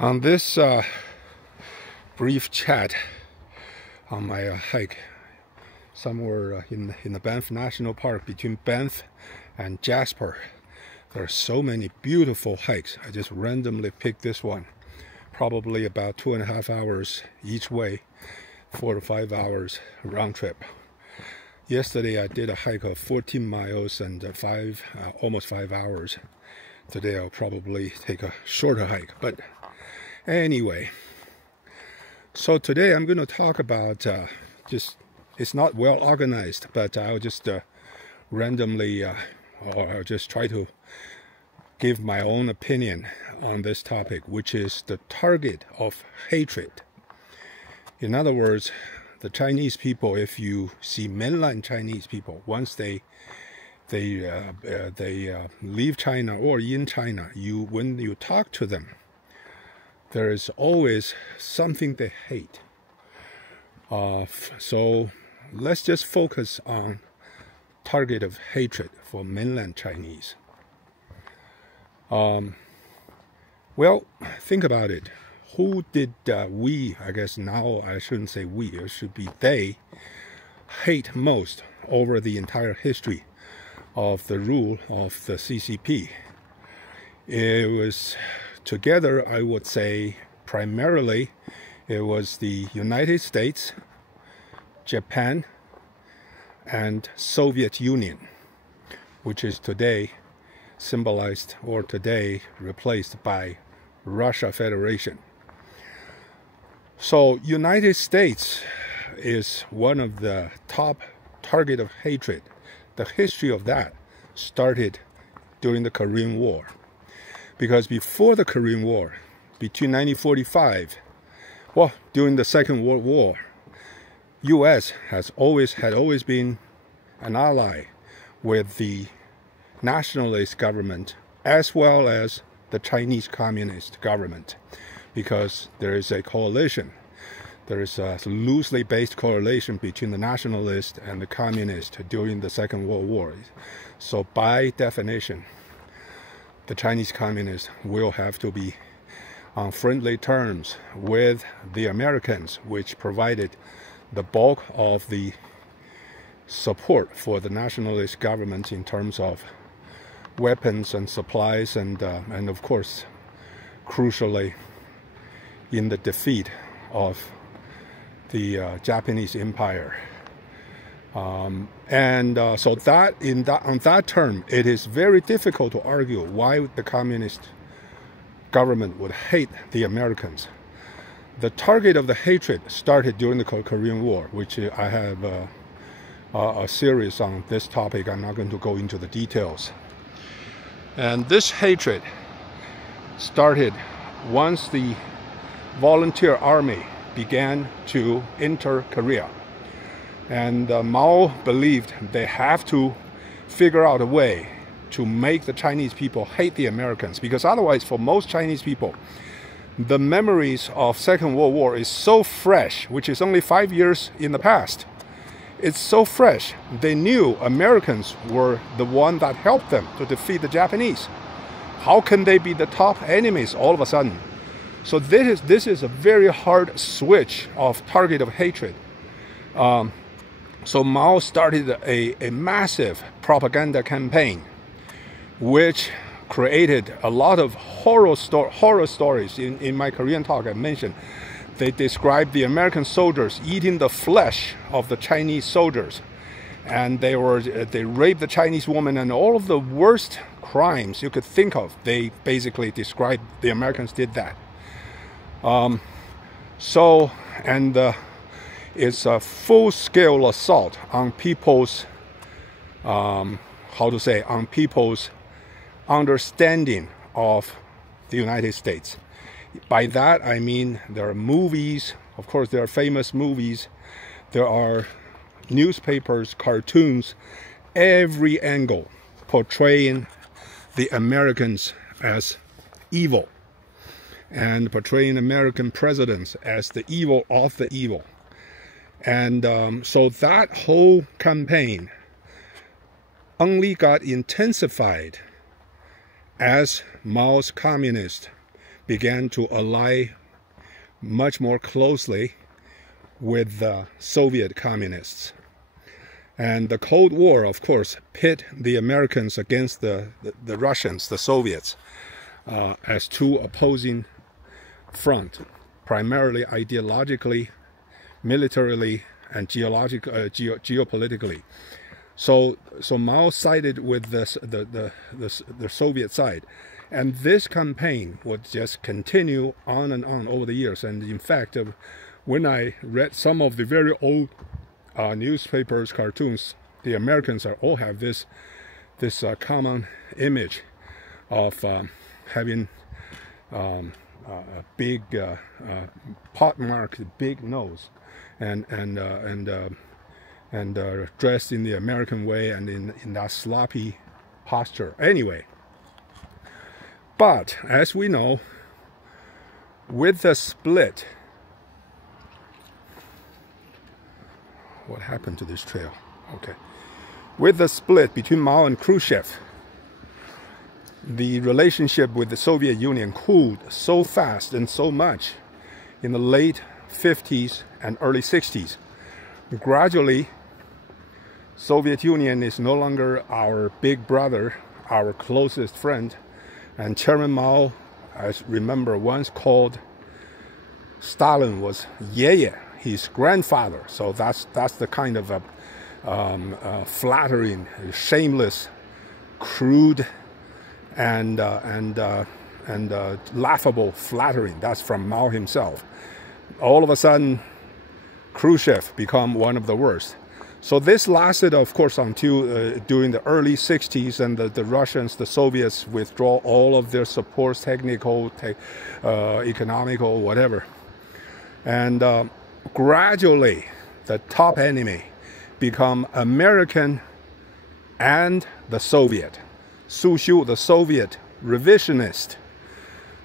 On this brief chat on my hike somewhere in the Banff National Park between Banff and Jasper, there are so many beautiful hikes. I just randomly picked this one, probably about 2.5 hours each way, 4 to 5 hours round trip. Yesterday I did a hike of 14 miles and almost 5 hours. Today I'll probably take a shorter hike, but anyway, so today I'm going to talk about it's not well organized, but I'll just randomly or I'll just try to give my own opinion on this topic, which is the target of hatred. In other words, the Chinese people, if you see mainland Chinese people, once they leave China or in China, when you talk to them, there is always something they hate. So let's just focus on target of hatred for mainland Chinese. Well, think about it. Who did I guess now I shouldn't say we, it should be they, hate most over the entire history of the rule of the CCP? It was together, I would say, primarily it was the United States, Japan, and Soviet Union, which is today symbolized or today replaced by Russia Federation. So United States is one of the top target of hatred. The history of that started during the Korean War. Because before the Korean War, between 1945, well, during the Second World War, U.S. had always been an ally with the nationalist government as well as the Chinese Communist government, because there is a coalition. There is a loosely based correlation between the nationalist and the communist during the Second World War. So by definition, the Chinese communists will have to be on friendly terms with the Americans, which provided the bulk of the support for the nationalist government in terms of weapons and supplies, and of course, crucially, in the defeat of the Japanese Empire. So on that term, it is very difficult to argue why the communist government would hate the Americans. The target of the hatred started during the Korean War, which I have a series on this topic. I'm not going to go into the details. And this hatred started once the volunteer army began to enter Korea. And Mao believed they have to figure out a way to make the Chinese people hate the Americans, because otherwise, for most Chinese people, the memories of Second World War is so fresh, which is only 5 years in the past. It's so fresh. They knew Americans were the one that helped them to defeat the Japanese. How can they be the top enemies all of a sudden? So this is a very hard switch of target of hatred. So Mao started a massive propaganda campaign, which created a lot of horror stories. In my Korean talk, I mentioned they described the American soldiers eating the flesh of the Chinese soldiers, and they raped the Chinese woman, and all of the worst crimes you could think of. They basically described the Americans did that. It's a full-scale assault on people's, on people's understanding of the United States. By that I mean there are movies, of course there are famous movies, there are newspapers, cartoons, every angle portraying the Americans as evil and portraying American presidents as the evil of the evil. And so that whole campaign only got intensified as Mao's communists began to ally much more closely with the Soviet communists. And the Cold War, of course, pit the Americans against the Russians, the Soviets, as two opposing fronts, primarily ideologically, militarily, and geopolitically. So Mao sided with the Soviet side. And this campaign would just continue on and on over the years. And in fact, when I read some of the very old newspapers, cartoons, the Americans all have this common image of having a big pockmarked big nose, and dressed in the American way and in that sloppy posture. Anyway, but as we know, with the split, what happened to this trail? Okay. With the split between Mao and Khrushchev, the relationship with the Soviet Union cooled so fast and so much in the late 50s and early 60s. Gradually, Soviet Union is no longer our big brother, our closest friend, and Chairman Mao, I remember, once called Stalin was Yeye, his grandfather. So that's the kind of flattering, shameless, crude, and laughable flattering. That's from Mao himself. All of a sudden, Khrushchev became one of the worst. So this lasted, of course, until during the early 60s, and the Russians, the Soviets, withdraw all of their supports, technical, economical, whatever. And gradually, the top enemy become American and the Soviet. Su Xiu, the Soviet revisionist.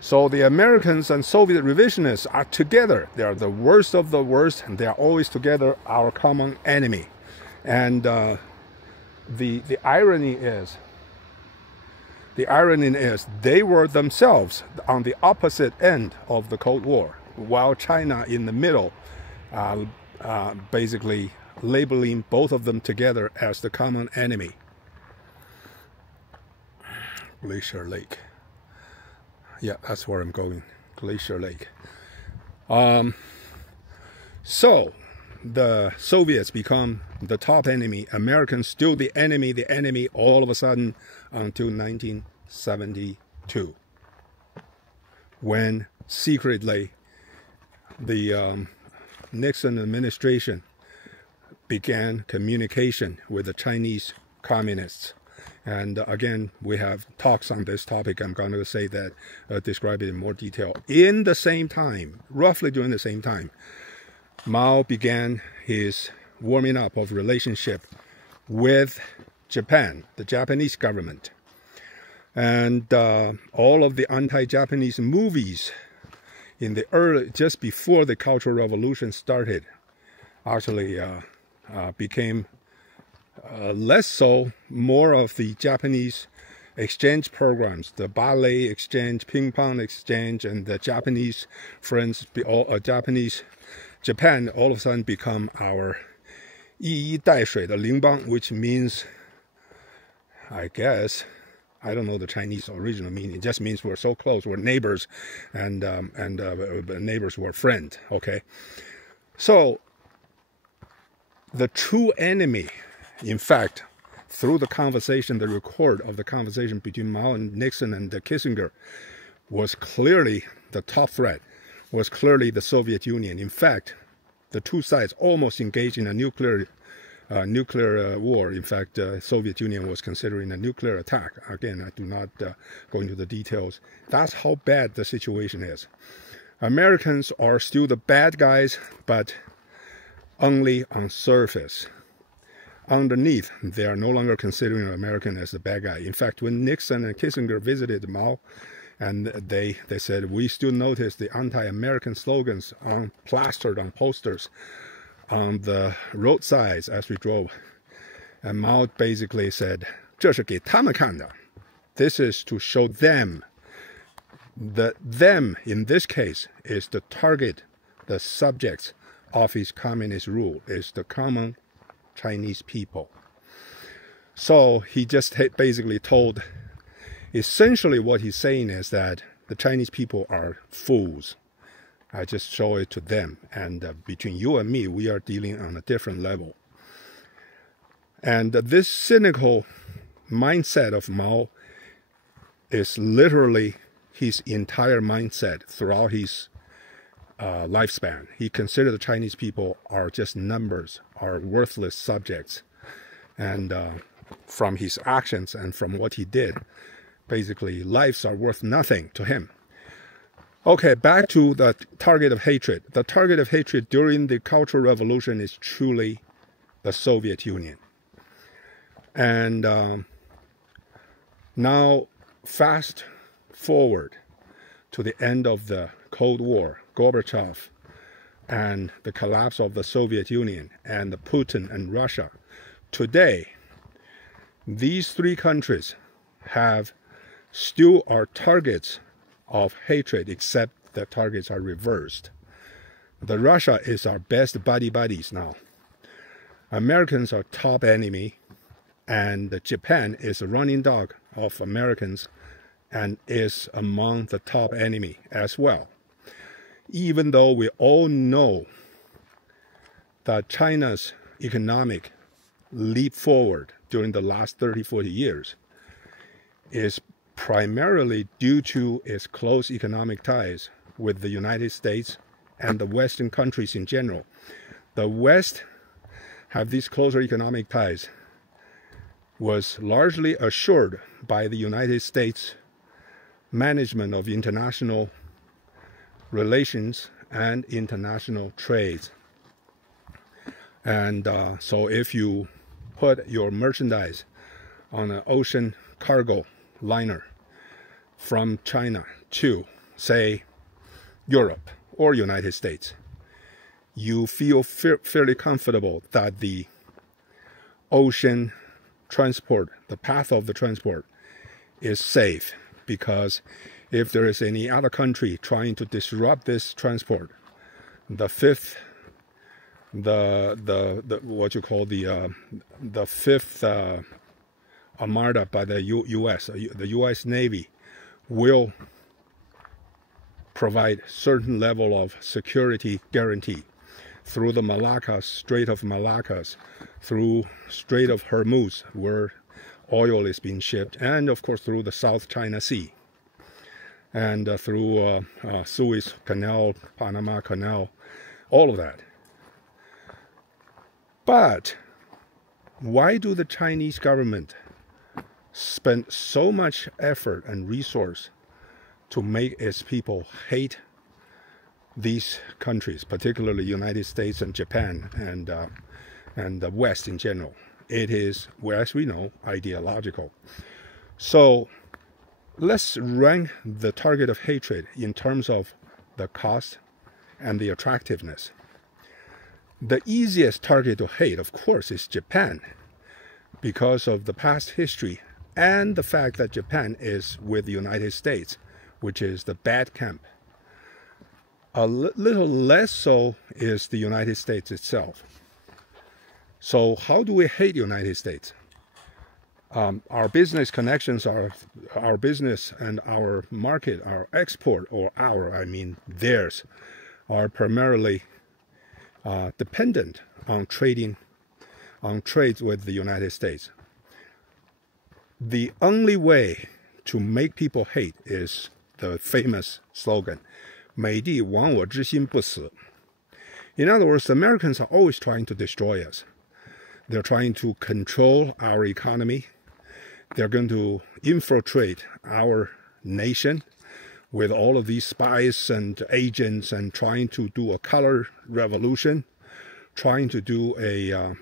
So the Americans and Soviet revisionists are together. They are the worst of the worst, and they are always together, our common enemy. And the irony is they were themselves on the opposite end of the Cold War, while China in the middle, basically labeling both of them together as the common enemy. Glacier Lake. Yeah, that's where I'm going. Glacier Lake. So the Soviets become the top enemy, Americans still the enemy all of a sudden until 1972, when secretly the Nixon administration began communication with the Chinese communists. And again, we have talks on this topic. I'm going to say that, describe it in more detail. In the same time, roughly during the same time, Mao began his warming up of relationship with Japan, the Japanese government. And all of the anti-Japanese movies in the just before the Cultural Revolution started, actually became less so, more of the Japanese exchange programs, the ballet exchange, ping pong exchange, and the Japanese friends, Japan all of a sudden become our 一衣带水的邻邦, which means, I guess, I don't know the Chinese original meaning. It just means we're so close, we're neighbors, and neighbors were friends. Okay, so the true enemy, in fact, through the conversation, the record of the conversation between Mao and Nixon and Kissinger, was clearly the top threat, was clearly the Soviet Union. In fact, the two sides almost engaged in a nuclear war. In fact, Soviet Union was considering a nuclear attack. Again, I do not go into the details. That's how bad the situation is. Americans are still the bad guys, but only on surface. Underneath, they are no longer considering an American as the bad guy. In fact, when Nixon and Kissinger visited Mao, and they said, we still notice the anti-American slogans plastered on posters on the roadsides as we drove. And Mao basically said, 这是给他们看的. This is to show them them in this case is the target, the subjects of his communist rule is the common Chinese people. So he just basically told, essentially what he's saying is that the Chinese people are fools. I just show it to them, and between you and me, we are dealing on a different level. And this cynical mindset of Mao is literally his entire mindset throughout his lifespan. He considered the Chinese people are just numbers, are worthless subjects. And from his actions and from what he did, basically lives are worth nothing to him. Okay, back to the target of hatred. The target of hatred during the Cultural Revolution is truly the Soviet Union. And now, fast forward to the end of the Cold War, Gorbachev, and the collapse of the Soviet Union, and Putin and Russia. Today, these three countries still are targets of hatred, except the targets are reversed. The Russia is our best buddies now. Americans are top enemy, and Japan is a running dog of Americans and is among the top enemy as well. Even though we all know that China's economic leap forward during the last 30-40 years is primarily due to its close economic ties with the United States and the Western countries in general. The West have these closer economic ties was largely assured by the United States management of international relations and international trades. And so if you put your merchandise on an ocean cargo liner from China to, say, Europe or United States, you feel fairly comfortable that the ocean transport, the path of the transport, is safe, because if there is any other country trying to disrupt this transport, the fifth armada by the U.S., the U.S. Navy, will provide certain level of security guarantee through the Malaccas, Strait of Malaccas, through Strait of Hormuz, where oil is being shipped, and of course through the South China Sea, and through Suez Canal, Panama Canal, all of that. But why do the Chinese government spend so much effort and resource to make its people hate these countries, particularly United States and Japan and the West in general? It is, as we know, ideological. So let's rank the target of hatred in terms of the cost and the attractiveness. The easiest target to hate, of course, is Japan, because of the past history and the fact that Japan is with the United States, which is the bad camp. A little less so is the United States itself. So how do we hate the United States? Our business connections, our business and our market, our export, or theirs, are primarily dependent on trades with the United States. The only way to make people hate is the famous slogan, 美帝亡我之心不死. In other words, the Americans are always trying to destroy us. They're trying to control our economy. They're going to infiltrate our nation with all of these spies and agents, and trying to do a color revolution, trying to do a